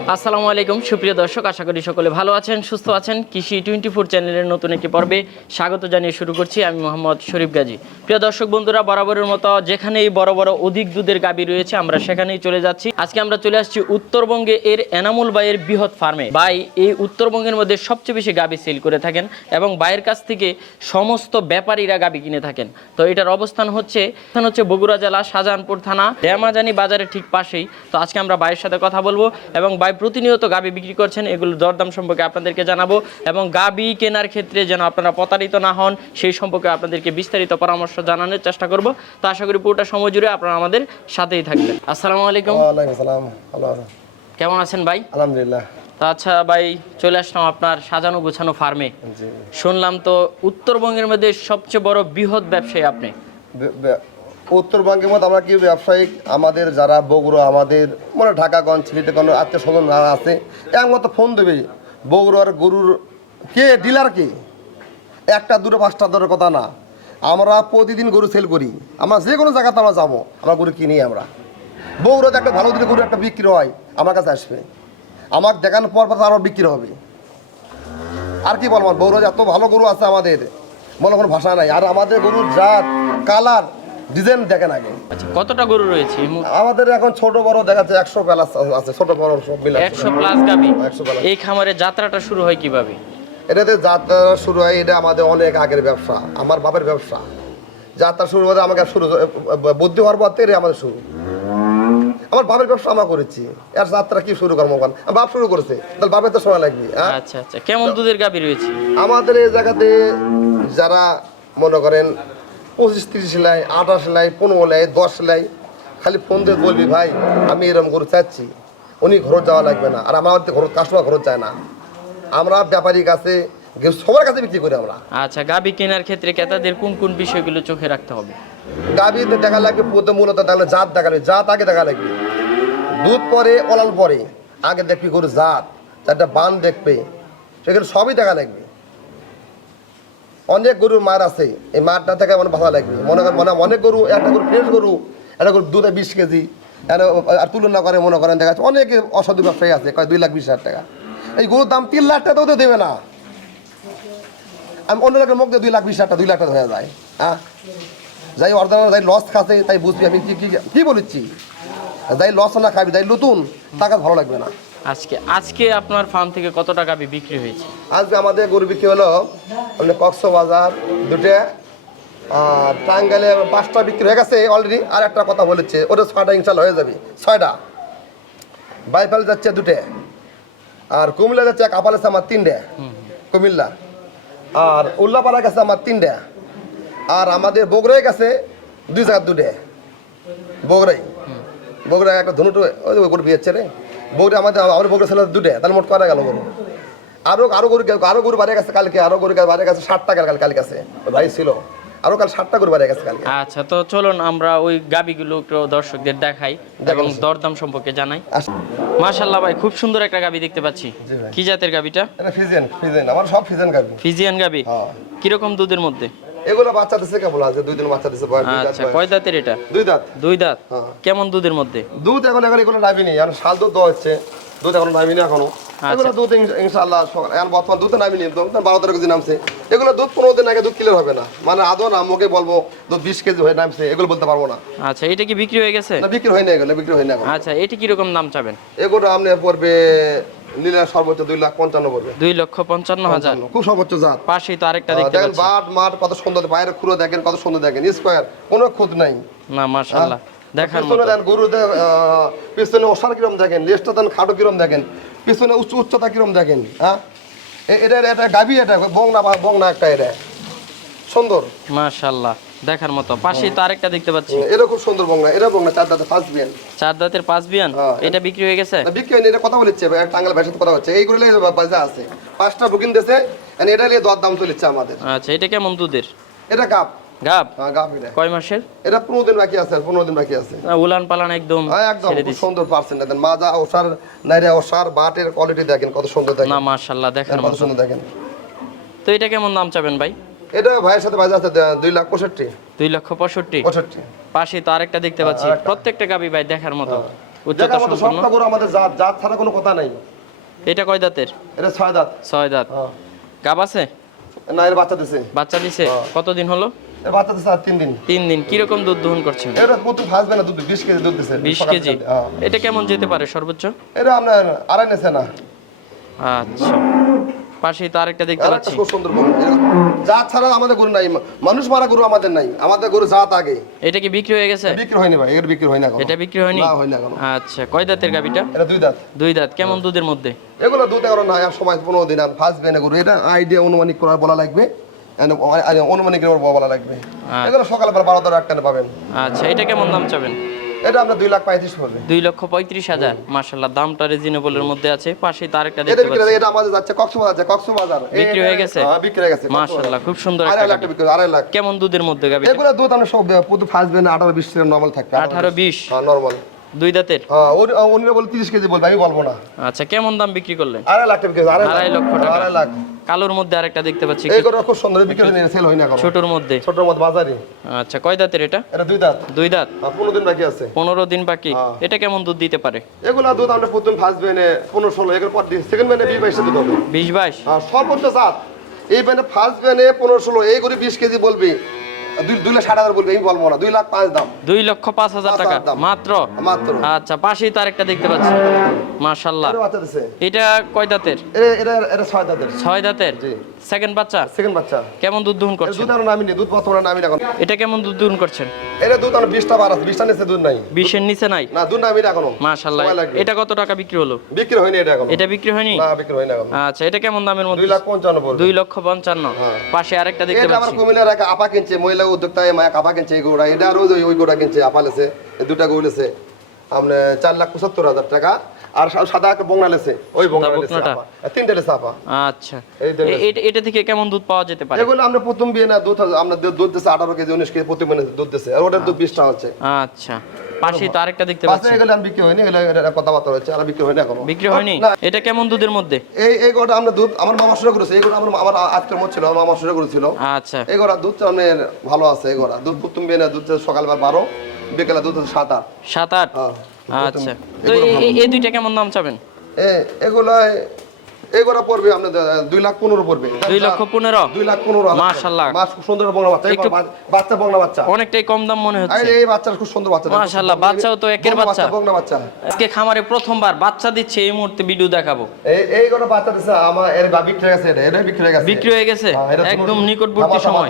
আসসালামু আলাইকুম। সুপ্রিয় দর্শক, আশা করি সকলে ভালো আছেন, সুস্থ আছেন। কৃষি টোয়েন্টি ফোর চ্যানেলের নতুন একটি পর্বে স্বাগত জানিয়ে শুরু করছি আমি মোহাম্মদ শরীফ গাজী। প্রিয় দর্শক বন্ধুরা, বরাবরের মতো যেখানেই বড় বড় অধিক দুধের গাবি রয়েছে, আমরা সেখানেই চলে যাচ্ছি। আজকে আমরা চলে আসছি উত্তরবঙ্গে এর এনামুল বাইয়ের বৃহৎ ফার্মে। ভাই এই উত্তরবঙ্গের মধ্যে সবচেয়ে বেশি গাবি সেল করে থাকেন এবং বাইয়ের কাছ থেকে সমস্ত ব্যাপারীরা গাবি কিনে থাকেন। তো এটার অবস্থান হচ্ছে হচ্ছে বগুড়া জেলা শাহজাহানপুর থানা ড্যামাজানি বাজারের ঠিক পাশেই। তো আজকে আমরা ভাইয়ের সাথে কথা বলব এবং ভাই প্রতিনিয়ত গাবি বিক্রি করছেন এগুলোর দরদাম সম্পর্কে আপনাদেরকে জানাব এবং গাবি কেনার ক্ষেত্রে যেন আপনারা প্রতারিত না হন সেই সম্পর্কে আপনাদেরকে বিস্তারিত পরামর্শ জানানোর চেষ্টা করব। তো আশা করি পুরোটা সময় জুড়ে আপনারা আমাদের সাথেই থাকবেন। আসসালামু আলাইকুম? কেমন আছেন ভাই? আলহামদুলিল্লাহ। আচ্ছা ভাই চলে আসলাম আপনার সাজানো গোছানো ফার্মে। শুনলাম তো উত্তরবঙ্গের মধ্যে সবচেয়ে বড় বৃহৎ ব্যবসায়ী আপনি। উত্তরবঙ্গের মধ্যে আমরা কি ব্যবসায়িক, আমাদের যারা বগুড়া, আমাদের মানে ঢাকাগঞ্জ ছিলিটেগঞ্জ আত্মীয় স্বজন যারা আছে একমাত্র ফোন দেবে, বগুড়ার গরুর কে ডিলার কে? একটা, দুটো, পাঁচটা দরের কথা না। আমরা প্রতিদিন গরু সেল করি। আমরা যে কোনো জায়গাতে আমরা যাব। আমরা গরু কিনি আমরা। বগুড়াতে একটা ভালো দিনে গরু একটা বিক্রি হয়, আমার কাছে আসবে। আমাকে দেখানোর পর পর আরও বিক্রি হবে। আর কি বলব বৌরজ এত ভালো গরু আছে আমাদের। মনে কোনো ভাষা নাই। আর আমাদের গরুর জাত কালার ডিজাইন দেখেন আগে। আচ্ছা কতটা গরু রয়েছে? আমাদের এখন ছোট বড় দেখা যাচ্ছে একশো প্যালাস আছে ছোট বড় সব মিলে একশো প্লাস গাবি। এই খামারে যাত্রাটা শুরু হয় কীভাবে? এটাতে যাত্রা শুরু হয় এটা আমাদের অনেক আগের ব্যবসা আমার বাপের ব্যবসা। যাত্রা শুরু হতে আমাকে শুরু বুদ্ধি হওয়ার পর থেকে আমাদের শুরু। আমার বাপের ব্যবসা আমরা করেছি। আর যাত্রা কি শুরু করব আমার বাপ শুরু করেছে তাহলে বাপের তো সময় লাগবে হ্যাঁ? আচ্ছা আচ্ছা। কেমন দুধের গাবি রয়েছে? আমাদের এই জায়গাতে যারা মনে করেন পঁচিশ তিরিশ সেলাই আঠাশ সেলাই পনেরো সেলাই দশ সেলাই। খালি ফোন দিয়ে বলবি ভাই আমি এরকম করে চাচ্ছি। উনি ঘর যাওয়া লাগবে না। আর আমাদের ঘর কাস্টমার ঘর যায় না। আমরা ব্যাপারীর কাছে সবার কাছে বিক্রি করি আমরা। আচ্ছা গাবি কেনার ক্ষেত্রে ক্রেতাদের কোন কোন বিষয়গুলো চোখে রাখতে হবে? গাভীতে দেখা লাগবে প্রথম মূলত তাহলে জাত দেখা লাগবে জাত আগে দেখা লাগবে। দুধ পরে অলাল পরে। আগে দেখবি গরু জাত চারটা বান দেখবে। সেখানে সবই দেখা লাগবে। অনেক গরুর মার আছে। এই মারটা থেকে মানে ভালো লাগবে। মনে মনে অনেক গরু, একটা গরু ফ্রেশ গরু, একটা গরু দুধে বিশ কেজি আর তুলনা করে, মনে করেন, দেখা যাচ্ছে অনেক অসাধু ব্যবসায়ী আছে, কয় দুই লাখ, বিশ হাজার টাকা। এই গরুর দাম তিন লাখ টাকা তো দেবে না। আমি অন্য লোকের মুখ দিয়ে দুই লাখ, বিশ হাজার টাকা, দুই লাখ টাকা হয়ে যায় হ্যাঁ যাই অর্ডার যাই লস খাচ্ছে, তাই বুঝবি আমি কি কি বলেছি? যাই লস না খাবি, যাই নতুন, টাকা ভালো লাগবে না। আজকে আজকে আপনার ফার্ম থেকে কত টাকা বিক্রি হয়েছে? আজকে আমাদের গরু বিক্রি হলো মানে কক্সবাজার দুটো আর টাঙ্গাইলে পাঁচটা বিক্রি হয়ে গেছে অলরেডি আর একটা কথা বলেছে ওটা ছয়টা ইনশাল হয়ে যাবে ছয়টা। বাইফাল যাচ্ছে দুটো আর কুমিল্লা যাচ্ছে এক আপাল আছে আমার তিনটে কুমিল্লা। আর উল্লাপাড়া গেছে আমার তিনটে আর আমাদের বগুড়ায় গেছে দুই জায়গার দুটে বগুড়াই বগুড়ায় একটা ধনুটো ওই গরু বিয়েছে রে। বগুড়া আমাদের আমার বগুড়া ছিল দুটে তাহলে মোট করা গেল গরু আরও আরও গরু আরও গরু বাড়ে গেছে কালকে আরও গরু বাড়ে গেছে ষাটটা কাল কাল গেছে ওই ভাই ছিল। আরও কাল ষাটটা গরু বাড়ে গেছে কালকে। আচ্ছা তো চলুন আমরা ওই গাবিগুলো একটু দর্শকদের দেখাই এবং দরদাম সম্পর্কে জানাই। মাশাল্লাহ ভাই খুব সুন্দর একটা গাবি দেখতে পাচ্ছি। কি জাতের গাবিটা? এটা ফিজেন ফিজেন আমার সব ফিজেন গাবি। ফিজিয়ান গাবি? হ্যাঁ। কীরকম দুধের মধ্যে? এগুলো বাচ্চা দিছে কেমন? আছে দুই দিন বাচ্চা দিছে আচ্ছা কয় দাঁতের এটা? দুই দাঁত। দুই দাঁত? হ্যাঁ। কেমন দুধের মধ্যে? দুধ এখন এখন এগুলো নামিনি এখন শাল দুধ দেওয়া হচ্ছে। দুধ এখন নামিনি এখনও। এগুলো দুধ ইনশাআল্লাহ এখন বর্তমান দুধ নামিনি বারো তেরো কেজি নামছে। এগুলো দুধ পনেরো দিন আগে দুধ ক্লিয়ার হবে না। মানে আদৌ না মুখে বলব দুধ বিশ কেজি হয়ে নামছে এগুলো বলতে পারব না। আচ্ছা এটা কি বিক্রি হয়ে গেছে? না বিক্রি হয় না এগুলো বিক্রি হয় না আচ্ছা এটি কীরকম দাম চাবেন? এগুলো আপনি পড়বে নিলে সর্বোচ্চ দুই লাখ পঞ্চান্ন পড়বে। দুই লক্ষ পঞ্চান্ন হাজার। খুব সর্বোচ্চ জাত। পাশেই তো আরেকটা দেখতে দেখেন বাট মাঠ কত সুন্দর বাইরে খুঁড়ো দেখেন কত সুন্দর দেখেন স্কোয়ার কোনো খুঁত নাই। না মাশাল্লাহ দেখার মতো। দেন আহ, পিছনে ওষার কিরম দেখেন লেজটা দেন খাটো কিরম দেখেন পিছনে উচ্চ উচ্চতা কিরম দেখেন হ্যাঁ? এটা এটা গাভি এটা বংনা বংনা একটা এটা। সুন্দর। মাশাল্লাহ দেখার মতো। পাশে তো আরেকটা দেখতে পাচ্ছি। এরকম সুন্দর বংনা এটা বংনা চার দাঁতে পাঁচ বিয়ান। চার দাঁতের পাঁচ বিয়ান? হ্যাঁ। এটা বিক্রি হয়ে গেছে? বিক্রি হয়নি এটা কথা বলেছে টাঙ্গাল ভাইয়ের সাথে কথা হচ্ছে এইগুলো বাজা আছে। পাঁচটা বুকিং দিয়েছে এটা নিয়ে দর দাম চলেছে আমাদের। আচ্ছা এটা কেমন দুধের? এটা গাপ গাব? হ্যাঁ গাপ এটা। কয় মাসের? এটা পনেরো দিন বাকি আছে আর পনেরো দিন বাকি আছে। না, উলান পালান একদম হ্যাঁ, একদম খুব সুন্দর পার্সেন্ট দেখেন মাজা ওষার নাইরা ওষার বাটের কোয়ালিটি দেখেন কত সুন্দর দেখেন। না মাশাল্লাহ দেখেন কত সুন্দর দেখেন। তো এটা কেমন দাম চাবেন ভাই? এটা ভাইয়ের সাথে বাজে আছে দুই লাখ পঁয়ষট্টি। দুই লক্ষ পঁয়ষট্টি? পঁয়ষট্টি। পাশে তো আরেকটা দেখতে পাচ্ছি। প্রত্যেকটা গাবি ভাই দেখার মতো উচ্চতা দেখার মতো সম্পন্ন। আমাদের জাত জাত ছাড়া কোনো কথা নাই। এটা কয় দাঁতের? এটা ছয় দাঁত। ছয় দাঁত। হ্যাঁ। গাব আছে? না এর বাচ্চা দিছে। বাচ্চা দিছে? হ্যাঁ। কতদিন হলো? এর বাচ্চা দিছে আর তিন দিন। তিন দিন। কীরকম দুধ দহন করছেন? এটা কত ফাসবে না দুধ বিশ কেজি দুধ দিছে। বিশ সকাল কেজি? হ্যাঁ। এটা কেমন যেতে পারে সর্বোচ্চ? এটা আপনার আড়াই নেছে না। আচ্ছা। পাশেই তো আরেকটা দেখতে পাচ্ছি। খুব সুন্দর গরু। জাত ছাড়া আমাদের গরু নাই। মানুষ মারা গরু আমাদের নাই। আমাদের গরু জাত আগে। এটা কি বিক্রি হয়ে গেছে? বিক্রি হয়নি ভাই এটা বিক্রি হয় না এটা বিক্রি হয়নি? না হয় না আচ্ছা কয় দাঁতের গাবিটা এটা দুই দাঁত। দুই দাঁত। কেমন দুধের মধ্যে? এগুলো দুধ এগারো না আর সময় পনেরো দিন আর ফার্স্ট বেনে গরু। এটা আইডিয়া অনুমানিক করা বলা লাগবে। অনুমানিক বলা লাগবে। এগুলো সকালবেলা বারো তেরো আটকানে পাবেন। আচ্ছা এটা কেমন দাম চাবেন? এটা আপনার দুই লাখ পঁয়ত্রিশ পড়বে দুই লক্ষ পঁয়ত্রিশ হাজার। মার্শাল্লাহ দামটা রিজনেবলের মধ্যে আছে। পাশেই তো আরেকটা এটা দেখতে পাচ্ছি। এটা আমাদের যাচ্ছে কক্সবাজার যাচ্ছে কক্সবাজার। বিক্রি হয়ে গেছে? হ্যাঁ বিক্রি হয়ে গেছে। মার্শাল্লাহ খুব সুন্দর একটা আড়াই লাখ বিক্রি আড়াই লাখ। কেমন দুধের মধ্যে গাবিটা এগুলো দুধ আমরা সব ফার্স্ট বেনে আঠারো বিশ নর্মাল থাকবে আঠারো বিশ। হ্যাঁ নর্মাল দুই দাঁতের? হ্যাঁ উনি- বলে তিরিশ কেজি বলবে আমি বলব না। আচ্ছা কেমন দাম বিক্রি করলেন? আড়াই লাখ টাকা বিক্রি হয়েছে, আড়াই লক্ষ টাকা। আড়াই লাখ। কালোর মধ্যে আরেকটা দেখতে পাচ্ছি। এই গরু খুব সুন্দর বিক্রি হয়নি সেল হয় না ছোটর মধ্যে। ছোটর মধ্যে বাজারে। আচ্ছা কয় দাঁতের এটা? এটা দুই দাঁত। দুই দাঁত। আর পনেরো দিন বাকি আছে। পনেরো দিন বাকি। হ্যাঁ। এটা কেমন দুধ দিতে পারে? এগুলা দুধ আমরা প্রথম ফার্স্ট বেনে পনেরো ষোলো এগুলো পর দিন সেকেন্ড বেনে বিশ বাইশে দুধ হবে। বিশ বাইশ? আর সর্বোচ্চ জাত। এই বেনে ফার্স্ট বেনে পনেরো ষোলো এই করে বিশ কেজি বলবি। দুই দুই লাখ ষাট হাজার বলবি আমি বলব না। দুই লাখ পাঁচ দাম। দুই লক্ষ পাঁচ হাজার টাকা। মাত্র? মাত্র। আচ্ছা পাশেই তো আরেকটা দেখতে পাচ্ছি। মার্শাল্লাহ এটা এটা কয় দাঁতের? এটা এটা এটা ছয় দাঁতের। ছয় দাঁতের? জি। সেকেন্ড বাচ্চা? সেকেন্ড বাচ্চা। কেমন দুধ দহন এটা দুধ আমরা নামি নি দুধ বর্তমানে নামি এখন। এটা কেমন দুধ দহন করছেন? এটা দুধ আমরা বিশটা বার আছে বিশটা নিচে দুধ নাই। বিশের নিচে নাই? না দুধ নামি এখনও। মার্শাল্লাহ এটা কত টাকা বিক্রি হলো? বিক্রি হয়নি এটা এখন। এটা বিক্রি হয়নি? না বিক্রি হয়নি এখন। আচ্ছা এটা কেমন দামের মধ্যে? লাখ পঞ্চান্ন পড়বে। দুই লক্ষ পঞ্চান্ন। হ্যাঁ। পাশে আরেকটা দেখতে এটা আমার পাচ্ছি। কুমিল্লার এক আপা কিনছে মহিলা উদ্যোক্তা মায়া আপা কিনছে এই গরুটা। এটা আর ওই গরুটা কিনছে আপা লেছে এই দুটা গরু লেছে। আপনার চার লাখ পঁচাত্তর হাজার টাকা। আর সাদা একটা বংলা লেছে। ওই বংলা লেছে তিনটে লেছে আপা আচ্ছা। এটা- থেকে কেমন দুধ পাওয়া যেতে পারে? এগুলো আমরা প্রথম বিয়ে না দুধ আমরা দুধ- কেজি উনিশ কেজি প্রতি মানে দুধ আর ওটার দুধ হচ্ছে আচ্ছা। পাশেই তো আরেকটা দেখতে পাশে পাচ্ছি। এগুলো বিক্রি হয়নি এগুলো কথাবার্তা হচ্ছে আর বিক্রি হয়নি এখনও। বিক্রি হয়নি? এটা কেমন দুধের মধ্যে? এই এই গরুটা আমরা দুধ আমার মামা শুরু করেছে। এই আমার আমার আজকের মত ছিল আমার মামা শুরু করেছিল। আচ্ছা। এই গরুটা দুধ অনেক ভালো আছে এই গরুটা দুধ প্রথম বিয়ে না দুধ সকালবেলা বারো বিকেলে দুধ হচ্ছে সাত আট। সাত আট? হ্যাঁ। আচ্ছা। তো এই- দুইটা কেমন নাম চাবেন? এ এগুলাই এগুলা পড়বে দুই লাখ পনেরো পড়বে। দুই লক্ষ পনেরো? দুই লাখ পনেরো। মাছ খুব সুন্দর বংলা বাচ্চা একটু- বাচ্চা বংলা বাচ্চা। অনেকটাই কম দাম মনে হচ্ছে। এই বাচ্চাটা খুব সুন্দর বাচ্চা বাচ্চাও তো একের বাচ্চা। বংলা বাচ্চা। আজকে খামারে প্রথমবার বাচ্চা দিচ্ছে এই মুহূর্তে ভিডিও দেখাবো। এই বাচ্চা দিছে আমার এর বিক্রি হয়ে গেছে এটা বিক্রি হয়ে গেছে। বিক্রি হয়ে গেছে? হ্যাঁ, একদম নিকটবর্তী সময়।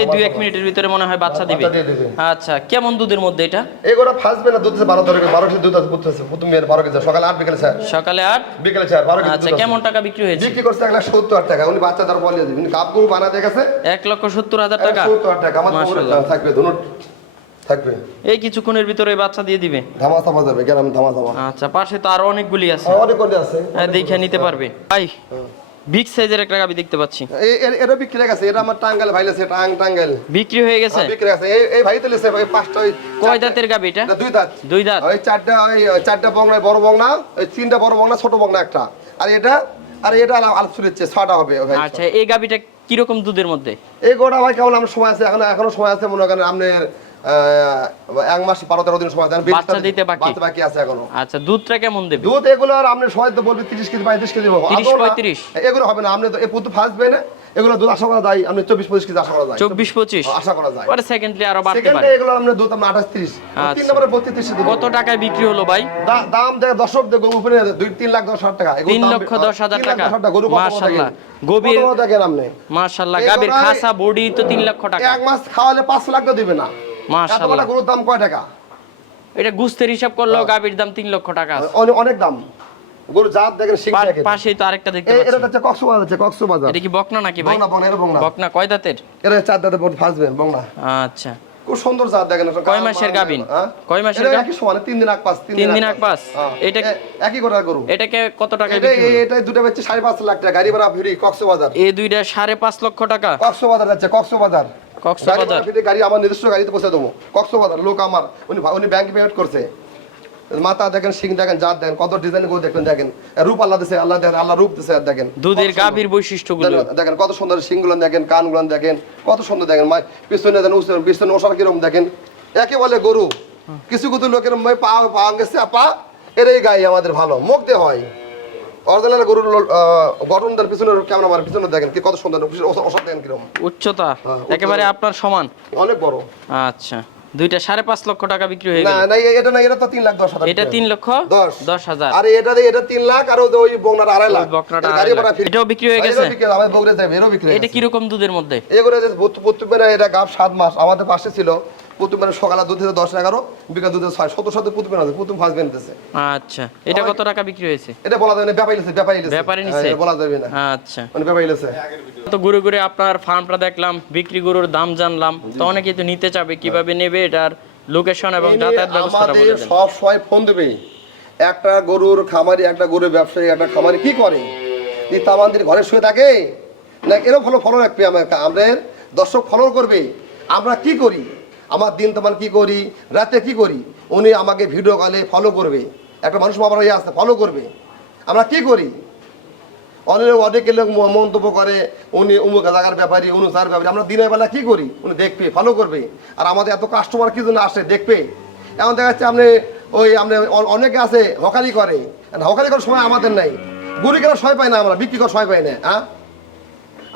এই দুই এক মিনিটের ভিতরে মনে হয় বাচ্চা দিবে। বাচ্চা। আচ্ছা কেমন দুধের মধ্যে এটা? এই গোটা ফার্স্ট বেলা দুধ বারো কেজি, বারো কেজি দুধ আছে প্রথম বিয়ের বারো কেজি সকালে আট বিকেলে সকালে আট? বিকেলে চার বারো কেজি আচ্ছা কেমন টাকা বিক্রি হয়েছে। বিক্রি করছে এক লাখ সত্তর টাকা। উনি বাচ্চা তার বলে দেবেন। কাপ গরু বানাতে গেছে। এক লক্ষ সত্তর হাজার টাকা। সত্তর টাকা। আমার থাকবে ধনুট থাকবে। এই কিছুক্ষণের ভিতরে বাচ্চা দিয়ে দিবে। ধামা থামা যাবে গ্রাম ধামা থামা আচ্ছা পাশে তো আরও অনেকগুলি আছে। অনেক করে আছে। হ্যাঁ, দেখে নিতে পারবে। ভাই বিগ সাইজের একটা গাবি দেখতে পাচ্ছি। এরও বিক্রি হয়ে গেছে। এটা আমার টাঙ্গাল ভাই লেছে টাং টাঙ্গাল বিক্রি হয়ে গেছে? বিক্রি গেছে। এই ভাই তো লেছে ভাই পাঁচটা ওই হ্যাঁ। কয় দাঁতের গাবি এটা? এটা দুই দাঁত। দুই দাঁত? ওই চারটা ওই চারটা বংলা বড় বংলা ওই তিনটা বড় বংলা ছোট বংলা একটা। আর এটা আর এটা আলোচনা হচ্ছে ছটা হবে ভাই। আচ্ছা এই গাবিটা কীরকম দুধের মধ্যে? এই গোটা ভাই কেমন আমার সময় আছে এখন এখনও সময় আছে মনে করেন আপনার এক মাস বারো তেরো দিন সময় বাচ্চা দিতে বাকি? আছে এখনও। আচ্ছা দুধটা কেমন দেবে? দুধ এগুলো আর আপনি সময় তো বলবে তিরিশ কেজি পঁয়ত্রিশ কেজি হবে। 30, আদৌ না। 35 এগুলো হবে না। আপনি তো এই পুতু ফার্স্ট বেনে এগুলো দুধ আশা করা যায় আপনি চব্বিশ পঁচিশ কেজি আশা করা যায়। চব্বিশ পঁচিশ? আশা করা যায়। পরে সেকেন্ডলি আরও বাড়তে পারে। এগুলো দুধ আঠাশ তিরিশ। আচ্ছা। তিন নম্বরে বত্রিশ কত টাকায় বিক্রি হলো ভাই? দাম দেখে দর্শক দেখো উপরে দুই তিন লাখ দশ হাজার টাকা। তিন লক্ষ দশ হাজার টাকা। গরু? গভীর- দেখেন আপনি? এই খাসা বডি তো তিন লক্ষ টাকা। এক মাস খাওয়ালে পাঁচ লাখ দিবে না। মাশাআল্লাহ। গরুর দাম কয় টাকা? এটা গুস্তের হিসাব করলেও হ্যাঁ। গাবির দাম তিন লক্ষ টাকা আছে। অনেক অনেক দাম। গরু জাত দেখেন সিং দেখেন পাশেই তো আরেকটা দেখতে এ- এটা হচ্ছে কক্সবাজার হচ্ছে কক্সবাজার। এটা কি বকনা নাকি ভাই? বংলা বংলা এটা বংলা বকনা কয় দাঁতের? এটা চার দাঁতে বড় ফাসবেন বংলা আচ্ছা। খুব সুন্দর জাত দেখেন কয় মাসের গাভীন? কয় মাসের এটা একই সমান তিন দিন আগ পাস তিন দিন আগ পাস? এটা- একই করে গরু। এটাকে কত টাকায় এটা বিক্রি হলো? এটা দুটো বেচছে সাড়ে পাঁচ লাখ টাকা। গাড়ি ভাড়া ফ্রি কক্সবাজার। এই দুইটা সাড়ে পাঁচ লক্ষ টাকা? কক্সবাজার যাচ্ছে কক্সবাজার। কক্সবাজার। গাড়ি আমার নিজস্ব গাড়িতে পৌঁছে দেবো। কক্সবাজার লোক আমার। উনি উনি ব্যাংক পেমেন্ট করছে। মাথা দেখেন সিং দেখেন জাত দেখেন কত ডিজাইন করে দেখেন দেখেন। রূপ আল্লাহ দিছে আল্লাহ দেখেন আল্লাহ রূপ দিছে দেখেন। দুধের সুন্দর। গাভীর বৈশিষ্ট্যগুলো। দেখেন- দেখেন কত সুন্দর সিংগুলো দেখেন কানগুলো দেখেন কত সুন্দর দেখেন। মাই পিছনে দেন পিছনে ওষার কিরম দেখেন। একে বলে গরু। কিছু কিছু লোকের পা পা গেছে পা এটাই গাই আমাদের ভালো মুখ হয়। অরিজিনাল গরুর পিছনে দেখেন কি কত সুন্দর দেখেন কীরকম উচ্চতা? হ্যাঁ, একেবারে আপনার সমান? অনেক বড়। আচ্ছা। দুইটা সাড়ে পাঁচ লক্ষ টাকা বিক্রি হয়ে গেল। না এটা না এটা তো তিন লাখ দশ হাজার এটা তিন লক্ষ দশ। হাজার। আর এটা এটা তিন লাখ আর ওই বগনার আড়াই লাখ। বকনাটা। এটাও বিক্রি হয়ে গেছে? বিক্রি- আমাদের বগরে যাবে এরও বিক্রি এটা। কীরকম দুধের মধ্যে? এগুলো এটা গাব সাত মাস আমাদের পাশে ছিল। পুতুবেরা সকালে দুধ থেকে দশ এগারো বিকাল দুধে ছয়। শত শত পুতুবেন আছে পুতুম ফার্স্ট বেনতেছে আচ্ছা এটা কত টাকা বিক্রি হয়েছে? এটা বলা যাবে না ব্যাপারী লিখছে ব্যাপারী লিখছে ব্যাপারী হ্যাঁ, নিছে? এটা বলা যাবে না। আচ্ছা। মানে ব্যাপারী লিখছে তো ঘুরে ঘুরে আপনার ফার্মটা দেখলাম বিক্রি গরুর দাম জানলাম। তো অনেকেই তো নিতে চাবে কীভাবে নেবে এটার লোকেশন এবং যাতায়াত ব্যবস্থাটা আমাদের বলে দেন সব সময় ফোন দেবে। একটা গরুর খামারি একটা গরুর ব্যবসায়ী একটা খামারি কি করে? এই তামান্দির ঘরে শুয়ে থাকে? না এরকম ফলো ফলো রাখবে আমাদের দর্শক ফলো করবে। আমরা কি করি? আমার দিন তেমন কি করি? রাতে কি করি? উনি আমাকে ভিডিও কলে ফলো করবে। একটা মানুষ আমার ইয়ে আসতে ফলো করবে। আমরা কি করি? অনেক অনেকে লোক মন্তব্য করে, উনি উমুক জায়গার ব্যাপারী উনি তার ব্যাপারী। আমরা দিনের বেলা কী করি? উনি দেখবে ফলো করবে। আর আমাদের এত কাস্টমার কি জন্য আসে? দেখবে। এখন দেখা যাচ্ছে আপনি ওই আপনি অনেকে আছে, হকারি করে। হকারি করার সময় আমাদের নাই। গুড়ি কেনার সময় পাই না আমরা, বিক্রি করার সময় পাই না হ্যাঁ?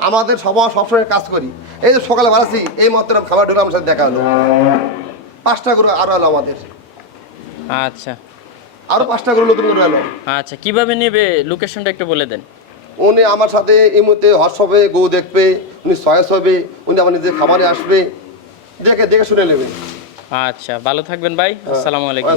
আমাদের সবাই সবসময় কাজ করি। এই যে সকালে বাড়াচ্ছি এই মাত্র খাবার ঢুকে আমার সাথে দেখা হলো। পাঁচটা গরু আরও হলো আমাদের। আচ্ছা। আরও পাঁচটা গরু নতুন এলো। আচ্ছা কীভাবে নেবে? লোকেশনটা একটু বলে দেন। উনি আমার সাথে এই মুহূর্তে হর্ষ হবে গৌ দেখবে উনি সয়েস হবে উনি আমার নিজের খামারে আসবে। দেখে দেখে শুনে নেবেন আচ্ছা ভালো থাকবেন ভাই। আসসালামু আলাইকুম।